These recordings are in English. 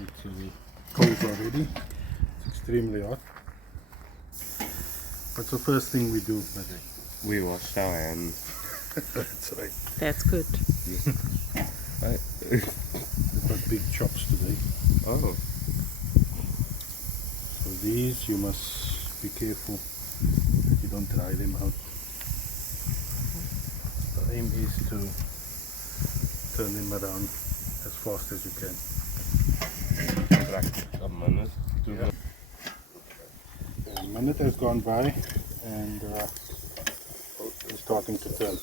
It's the coals already. It's extremely hot. What's the first thing we do, Najair? We wash our hands. That's right. That's good. We've got big chops today. Oh. So these you must be careful that you don't dry them out. The aim is to turn them around as fast as you can. Like a minute. 2 minutes. A minute has gone by and it's starting to turn.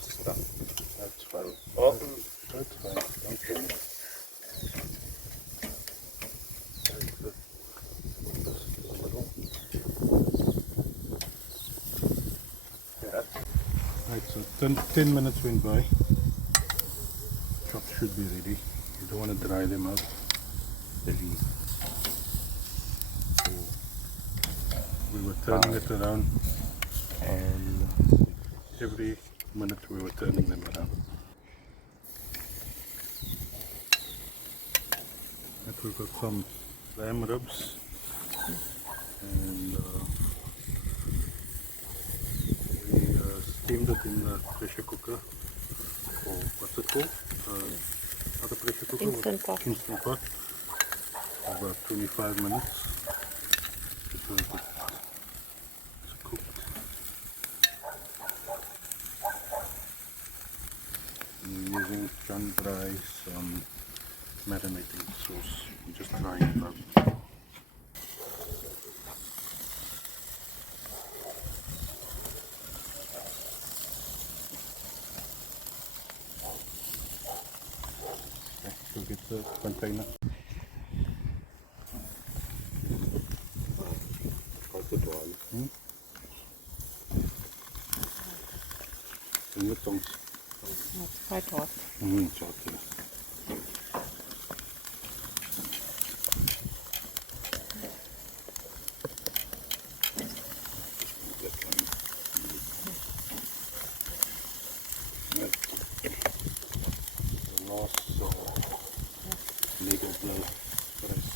That's fine. Oh. That's fine. Don't panic. Right, so 10 minutes went by. Chops should be ready. You don't want to dry them out. We were turning it around, And every minute we were turning them around. And we've got some lamb ribs and we steamed it in the pressure cooker, or what's it called? Other pressure cooker? Instant pot. Instant pot. About 25 minutes before it's cooked. I'm using Braai's marinating sauce. I'm just trying it out. Okay, go get the container. In the tongs. That's quite hot. It's hot, yeah. The last leg of the rice.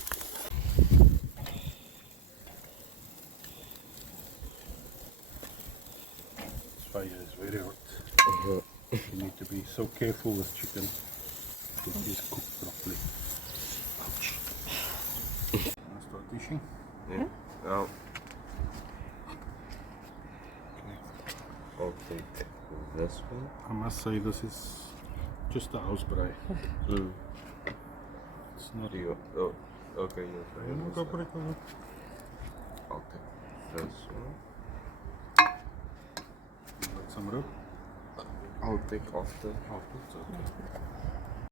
This fire is very hot. You need to be so careful with chicken that it is cooked properly. Ouch. Now start dishing. yeah. Well, I'll take this one. I must say this is just a house braai. It's not. You, oh, okay, you're No, go for it, go for it. I'll take this one. You got some rib? I'll take after. It's okay.